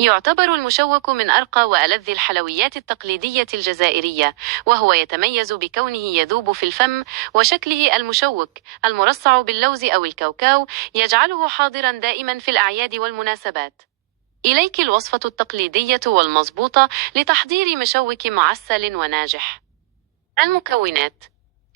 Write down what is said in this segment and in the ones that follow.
يعتبر المشوك من أرقى وألذ الحلويات التقليدية الجزائرية، وهو يتميز بكونه يذوب في الفم، وشكله المشوك المرصع باللوز أو الكاوكاو يجعله حاضرا دائما في الأعياد والمناسبات. إليك الوصفة التقليدية والمضبوطة لتحضير مشوك معسل وناجح. المكونات: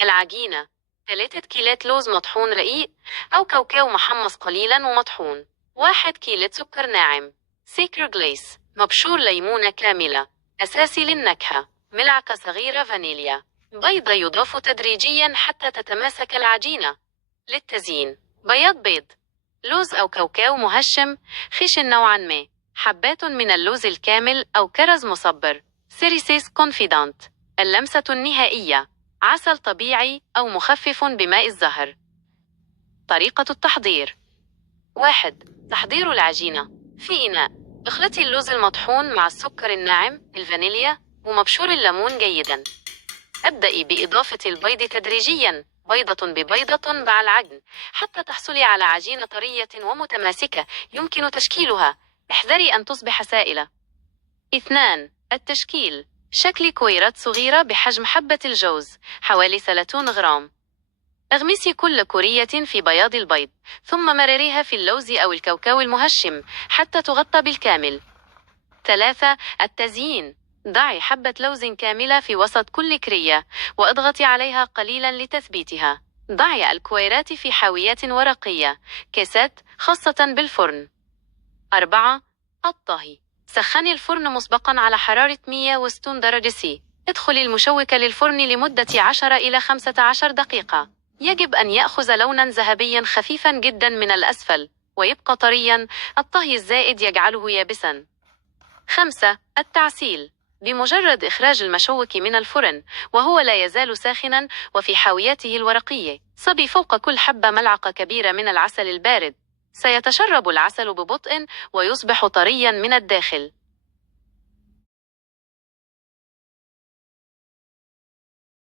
العجينة 3 كيلات لوز مطحون رقيق أو كاوكاو محمص قليلا ومطحون. 1 كيلو سكر ناعم. سيكر جليس مبشور ليمونة كاملة أساسي للنكهة. ملعقة صغيرة فانيليا. بيضة يضاف تدريجيا حتى تتماسك العجينة. للتزيين: بياض بيض، لوز أو كاوكاو مهشم خشن نوعا ما، حبات من اللوز الكامل أو كرز مصبر. سيريسيس كونفيدانت. اللمسة النهائية: عسل طبيعي أو مخفف بماء الزهر. طريقة التحضير: 1. تحضير العجينة. في إناء اخلطي اللوز المطحون مع السكر الناعم، الفانيليا، ومبشور الليمون جيدا. ابدأي بإضافة البيض تدريجيا، بيضة ببيضة مع العجن، حتى تحصلي على عجينة طرية ومتماسكة يمكن تشكيلها. احذري أن تصبح سائلة. 2. التشكيل: شكلي كويرات صغيرة بحجم حبة الجوز حوالي 30 غرام. اغمسي كل كورية في بياض البيض، ثم مرريها في اللوز أو الكاوكاو المهشم حتى تغطى بالكامل. 3. التزيين: ضعي حبة لوز كاملة في وسط كل كرية، واضغطي عليها قليلا لتثبيتها. ضعي الكويرات في حاويات ورقية، كيسات خاصة بالفرن. 4. الطهي: سخني الفرن مسبقا على حرارة 160 درجة سي. ادخلي المشوك للفرن لمدة 10 إلى 15 دقيقة. يجب أن يأخذ لونا ذهبيا خفيفا جدا من الأسفل، ويبقى طريا. الطهي الزائد يجعله يابسا. 5. التعسيل: بمجرد إخراج المشوك من الفرن وهو لا يزال ساخنا وفي حاوياته الورقية، صبي فوق كل حبة ملعقة كبيرة من العسل البارد. سيتشرب العسل ببطء ويصبح طريا من الداخل.